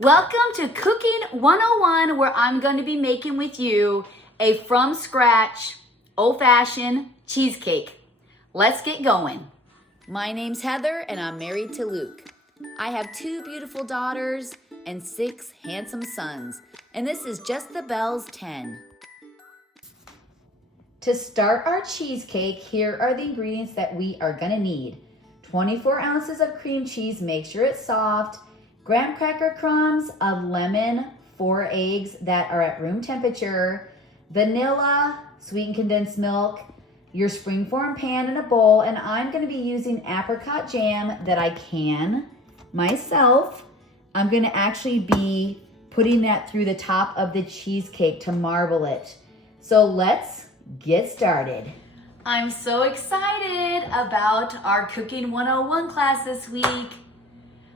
Welcome to Cooking 101, where I'm going to be making with you a from scratch old-fashioned cheesecake. Let's get going. My name's Heather and I'm married to Luke. I have 2 beautiful daughters and 6 handsome sons, and this is just the Bell's 10. To start our cheesecake, here are the ingredients that we are going to need. 24 ounces of cream cheese, make sure it's soft. Graham cracker crumbs, a lemon, 4 eggs that are at room temperature, vanilla, sweetened condensed milk, your springform pan in a bowl, and I'm going to be using apricot jam that I can myself. I'm going to actually be putting that through the top of the cheesecake to marble it. So let's get started. I'm so excited about our Cooking 101 class this week.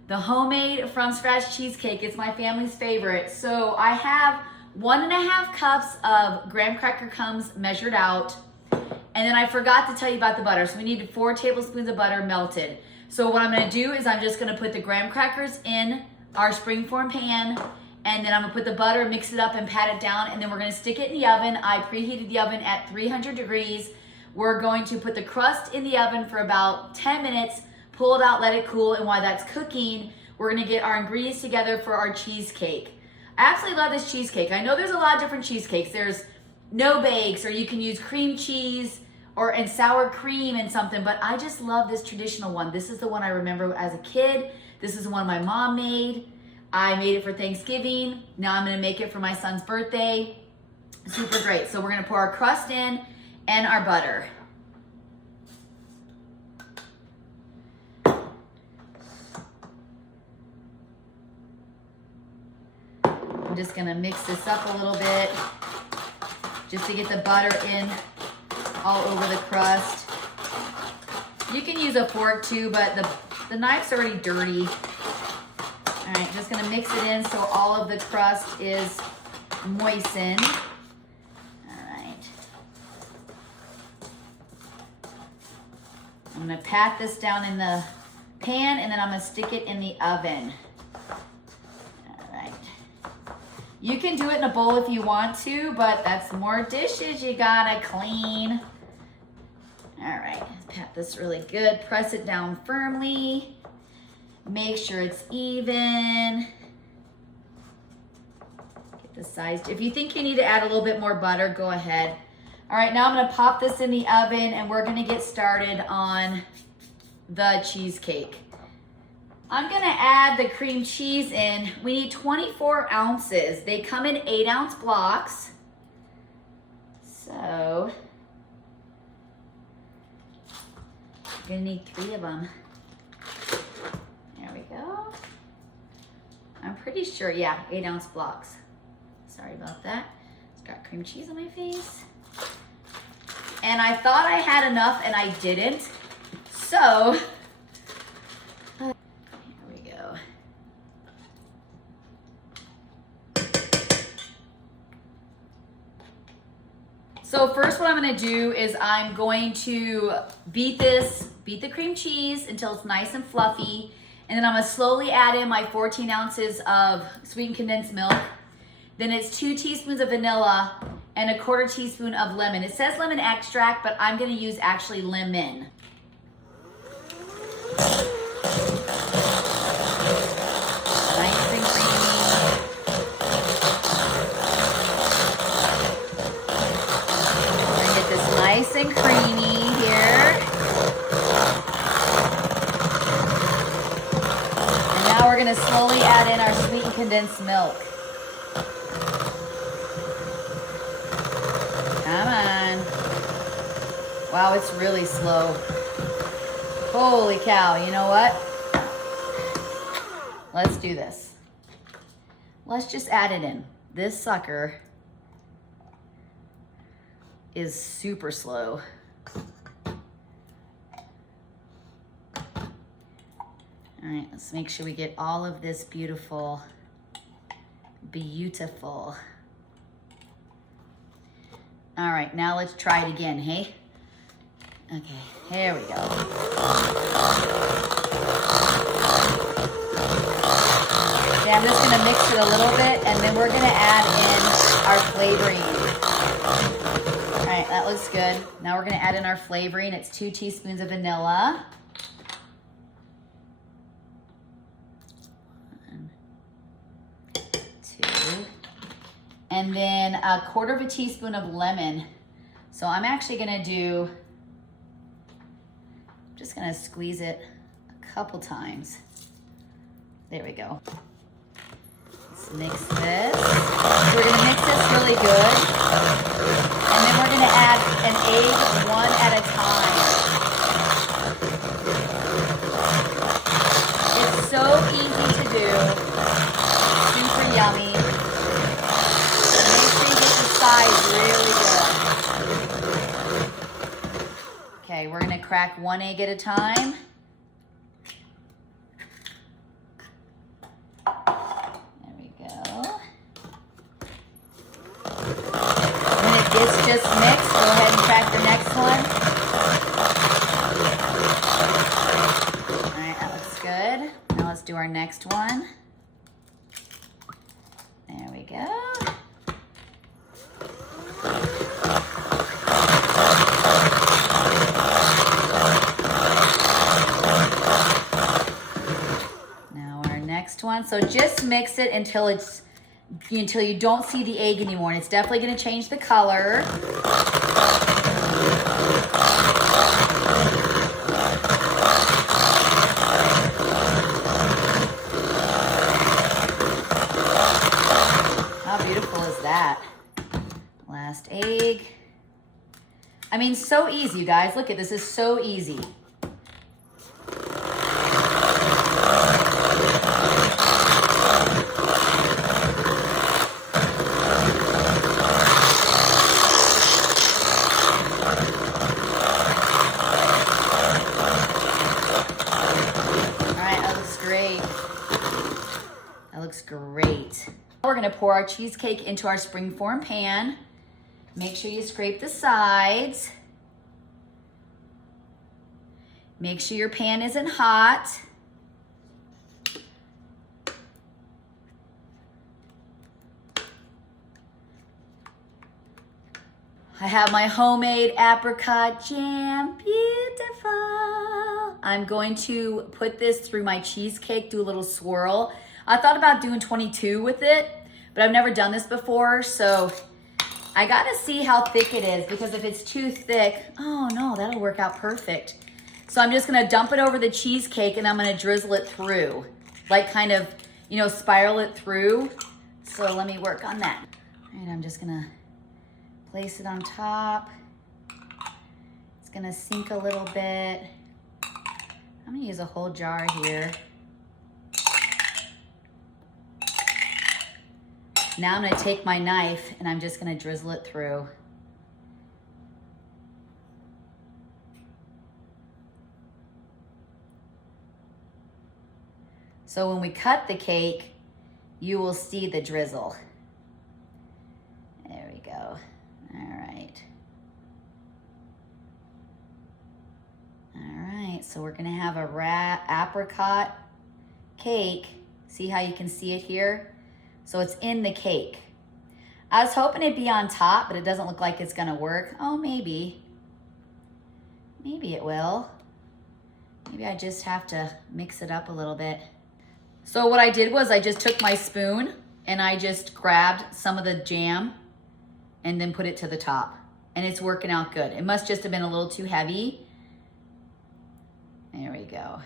The homemade from scratch cheesecake is my family's favorite. So I have 1.5 cups of graham cracker crumbs measured out. And then I forgot to tell you about the butter. So we need 4 tablespoons of butter melted. So what I'm gonna do is I'm just gonna put the graham crackers in our springform pan, and then I'm gonna put the butter, mix it up and pat it down, and then we're gonna stick it in the oven. I preheated the oven at 300 degrees. We're going to put the crust in the oven for about 10 minutes, pull it out, let it cool, and while that's cooking, we're gonna get our ingredients together for our cheesecake. I absolutely love this cheesecake. I know there's a lot of different cheesecakes. There's no bakes, or you can use cream cheese and sour cream and something, but I just love this traditional one. This is the one I remember as a kid. This is the one my mom made. I made it for Thanksgiving. Now I'm gonna make it for my son's birthday. Super great. So we're gonna pour our crust in and our butter. I'm just gonna mix this up a little bit just to get the butter in all over the crust. You can use a fork too, but the knife's already dirty. All right, just gonna mix it in so all of the crust is moistened. All right. I'm gonna pat this down in the pan, and then I'm gonna stick it in the oven. You can do it in a bowl if you want to, but that's more dishes you gotta clean. All right, pat this really good. Press it down firmly. Make sure it's even. Get the size. If you think you need to add a little bit more butter, go ahead. All right, now I'm gonna pop this in the oven and we're gonna get started on the cheesecake. I'm gonna add the cream cheese in. We need 24 ounces. They come in 8-ounce blocks. So, you're gonna need 3 of them. There we go. I'm pretty sure, yeah, 8-ounce blocks. Sorry about that. It's got cream cheese on my face. And I thought I had enough and I didn't. So, so first what I'm gonna do is I'm going to beat the cream cheese until it's nice and fluffy. And then I'm gonna slowly add in my 14 ounces of sweetened condensed milk. Then it's 2 teaspoons of vanilla and 1/4 teaspoon of lemon. It says lemon extract, but I'm gonna use actually lemon. Nice and creamy. Nice and creamy here. And now we're gonna slowly add in our sweetened condensed milk. Come on. Wow, it's really slow. Holy cow, you know what? Let's do this. Let's just add it in. This sucker is super slow. All right, let's make sure we get all of this beautiful. All right, now let's try it again, hey? Okay, here we go. Okay, I'm just gonna mix it a little bit and then we're gonna add in our flavoring. All right, that looks good. Now we're gonna add in our flavoring. It's 2 teaspoons of vanilla. 1, 2. And then 1/4 teaspoon of lemon. So I'm actually gonna just gonna squeeze it a couple times. There we go. Let's mix this. We're gonna mix this really good. And then we're gonna add an egg 1 at a time. It's so easy to do. Super yummy. Make sure you get the sides really good. Okay, we're gonna crack 1 egg at a time. It's just mixed. Go ahead and crack the next one. All right, that looks good. Now let's do our next one. There we go. Now our next one. So just mix it until you don't see the egg anymore, and it's definitely going to change the color. How beautiful is that? Last egg. I mean, so easy, you guys. Look at this, is so easy. Great. We're gonna pour our cheesecake into our springform pan. Make sure you scrape the sides. Make sure your pan isn't hot. I have my homemade apricot jam, beautiful. I'm going to put this through my cheesecake, do a little swirl. I thought about doing 22 with it, but I've never done this before, so I gotta see how thick it is, because if it's too thick, oh no, that'll work out perfect. So I'm just gonna dump it over the cheesecake and I'm gonna drizzle it through, like kind of, spiral it through. So let me work on that. All right, I'm just gonna place it on top. It's gonna sink a little bit. I'm gonna use a whole jar here. Now I'm gonna take my knife and I'm just gonna drizzle it through. So when we cut the cake, you will see the drizzle. There we go. All right. All right, so we're gonna have a apricot cake. See how you can see it here? So it's in the cake. I was hoping it'd be on top, but it doesn't look like it's gonna work. Oh, maybe. Maybe it will. Maybe I just have to mix it up a little bit. So what I did was I just took my spoon and I just grabbed some of the jam and then put it to the top. And it's working out good. It must just have been a little too heavy. There we go.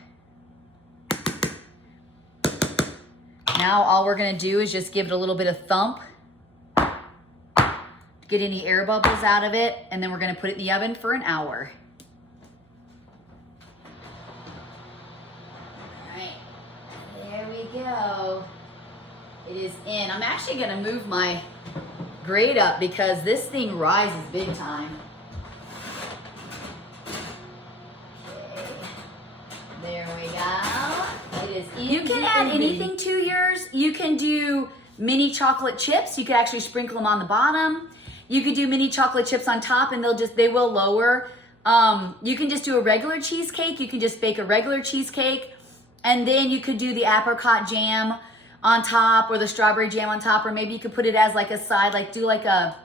Now all we're gonna do is just give it a little bit of thump to get any air bubbles out of it, and then we're gonna put it in the oven for an hour. All right, there we go. It is in. I'm actually gonna move my grate up because this thing rises big time. Okay, there we go. It is in. You can add anything to yours. You can do mini chocolate chips. You could actually sprinkle them on the bottom. You could do mini chocolate chips on top and they will lower. You can just do a regular cheesecake. You can just bake a regular cheesecake. And then you could do the apricot jam on top or the strawberry jam on top, or maybe you could put it as like a side, like do like a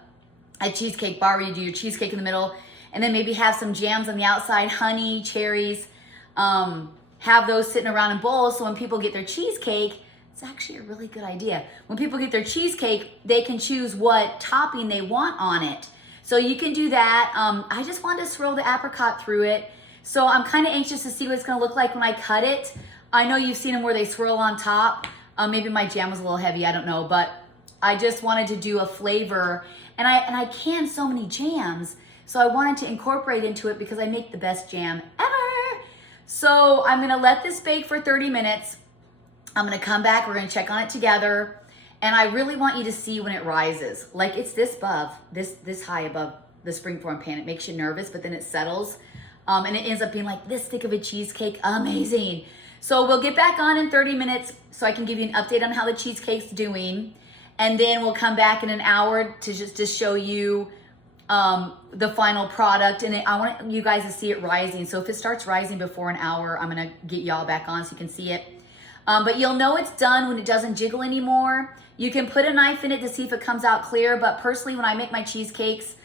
cheesecake bar where you do your cheesecake in the middle and then maybe have some jams on the outside, honey, cherries, have those sitting around in bowls so when people get their cheesecake, it's actually a really good idea. When people get their cheesecake, they can choose what topping they want on it. So you can do that. I just wanted to swirl the apricot through it. So I'm kind of anxious to see what it's gonna look like when I cut it. I know you've seen them where they swirl on top. Maybe my jam was a little heavy, I don't know, but I just wanted to do a flavor. And I can so many jams, so I wanted to incorporate into it because I make the best jam ever. So I'm gonna let this bake for 30 minutes. I'm gonna come back, we're gonna check on it together. And I really want you to see when it rises. Like it's this high above the springform pan. It makes you nervous, but then it settles. And it ends up being like this thick of a cheesecake, amazing. So we'll get back on in 30 minutes so I can give you an update on how the cheesecake's doing. And then we'll come back in an hour to just show you the final product. And I want you guys to see it rising. So if it starts rising before an hour, I'm gonna get y'all back on so you can see it. But you'll know it's done when it doesn't jiggle anymore. You can put a knife in it to see if it comes out clear, but personally when I make my cheesecakes,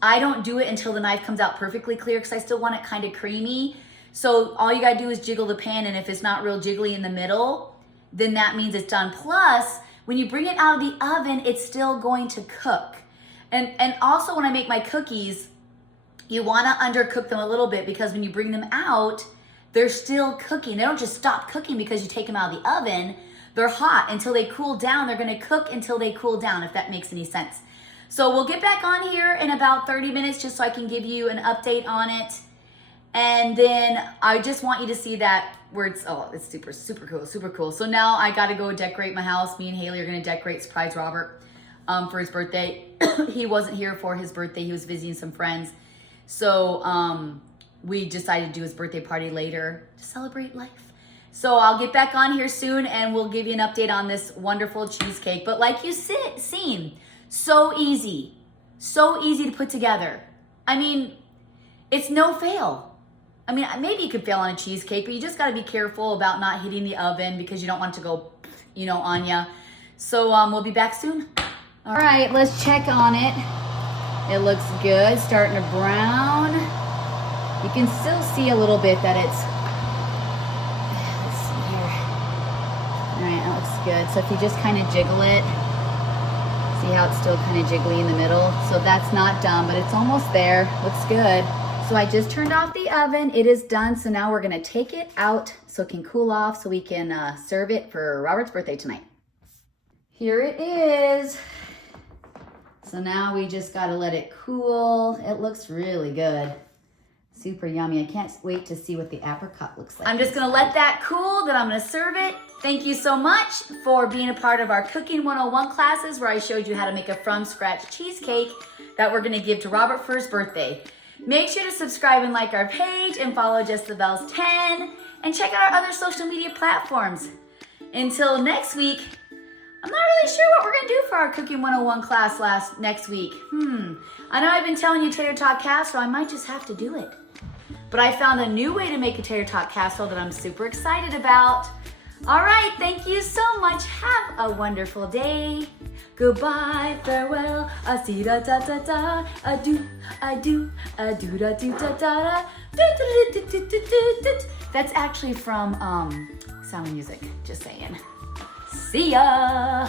I don't do it until the knife comes out perfectly clear because I still want it kind of creamy. So all you gotta do is jiggle the pan, and if it's not real jiggly in the middle, then that means it's done. Plus, when you bring it out of the oven, it's still going to cook. And also when I make my cookies, you wanna undercook them a little bit because when you bring them out, they're still cooking. They don't just stop cooking because you take them out of the oven. They're hot until they cool down. They're gonna cook until they cool down, if that makes any sense. So we'll get back on here in about 30 minutes just so I can give you an update on it. And then I just want you to see that where it's super, super cool, super cool. So now I gotta go decorate my house. Me and Haley are gonna decorate, surprise Robert for his birthday. He wasn't here for his birthday. He was visiting some friends. So we decided to do his birthday party later to celebrate life. So I'll get back on here soon and we'll give you an update on this wonderful cheesecake. But like you've seen, so easy to put together. I mean, it's no fail. I mean, maybe you could fail on a cheesecake, but you just gotta be careful about not hitting the oven because you don't want it to go, on ya. So we'll be back soon. All right, let's check on it. It looks good, starting to brown. You can still see a little bit that it's, let's see here. All right, that looks good. So if you just kind of jiggle it, see how it's still kind of jiggly in the middle? So that's not done, but it's almost there. Looks good. So I just turned off the oven. It is done. So now we're gonna take it out so it can cool off so we can serve it for Robert's birthday tonight. Here it is. So now we just gotta let it cool. It looks really good. Super yummy. I can't wait to see what the apricot looks like. I'm just gonna let that cool, then I'm gonna serve it. Thank you so much for being a part of our Cooking 101 classes where I showed you how to make a from scratch cheesecake that we're gonna give to Robert for his birthday. Make sure to subscribe and like our page and follow Just the Bells 10 and check out our other social media platforms. Until next week, I'm not really sure what we're gonna do for our Cooking 101 class next week. I know I've been telling you tater tot casserole, I might just have to do it. But I found a new way to make a tater tot casserole that I'm super excited about. All right, thank you so much. Have a wonderful day. Goodbye, farewell, a-see da da da da, a-do, a-do, a-do da do da da da. That's actually from Sound of Music, just saying. See ya.